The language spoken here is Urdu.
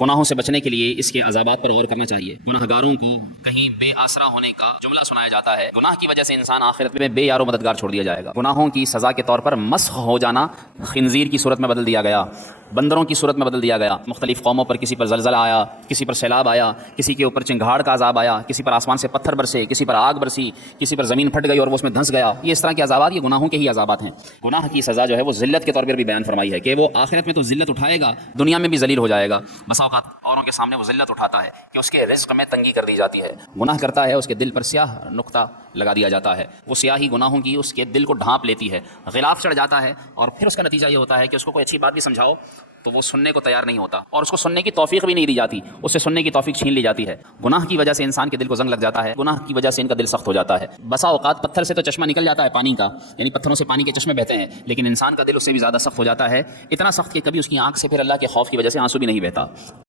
گناہوں سے بچنے کے لیے اس کے عذابات پر غور کرنا چاہیے۔ گناہ گاروں کو کہیں بے آسرا ہونے کا جملہ سنایا جاتا ہے۔ گناہ کی وجہ سے انسان آخرت میں بے یار و مددگار چھوڑ دیا جائے گا۔ گناہوں کی سزا کے طور پر مسخ ہو جانا خنزیر کی صورت میں بدل دیا گیا، بندروں کی صورت میں بدل دیا گیا۔ مختلف قوموں پر کسی پر زلزلہ آیا، کسی پر سیلاب آیا، کسی کے اوپر چنگھاڑ کا عذاب آیا، کسی پر آسمان سے پتھر برسے، کسی پر آگ برسی، کسی پر زمین پھٹ گئی اور وہ اس میں دھنس گیا۔ یہ اس طرح کے عذابات یہ گناہوں کے ہی عذابات ہیں۔ گناہ کی سزا جو ہے وہ ذلت کے طور پر بھی بیان فرمائی ہے کہ وہ آخرت میں تو ذلت اٹھائے گا، دنیا میں بھی ذلیل ہو جائے گا۔ بسا اوقات اوروں کے سامنے وہ ذلت اٹھاتا ہے کہ اس کے رزق میں تنگی کر دی جاتی ہے۔ گناہ کرتا ہے، اس کے دل پر سیاہ نقطہ لگا دیا جاتا ہے، وہ سیاہی گناہوں کی اس کے دل کو ڈھانپ لیتی ہے، غلاف چڑھ جاتا ہے، اور پھر اس کا نتیجہ یہ ہوتا ہے کہ اس کو کوئی اچھی بات بھی سمجھاؤ تو وہ سننے کو تیار نہیں ہوتا، اور اس کو سننے کی توفیق بھی نہیں دی جاتی، اس سے سننے کی توفیق چھین لی جاتی ہے۔ گناہ کی وجہ سے انسان کے دل کو زنگ لگ جاتا ہے، گناہ کی وجہ سے ان کا دل سخت ہو جاتا ہے۔ بسا اوقات پتھر سے تو چشمہ نکل جاتا ہے پانی کا، یعنی پتھروں سے پانی کے چشمے بہتے ہیں، لیکن انسان کا دل اس سے بھی زیادہ سخت ہو جاتا ہے، اتنا سخت کہ کبھی اس کی آنکھ سے پھر اللہ کے خوف کی وجہ سے آنسو بھی نہیں بہتا۔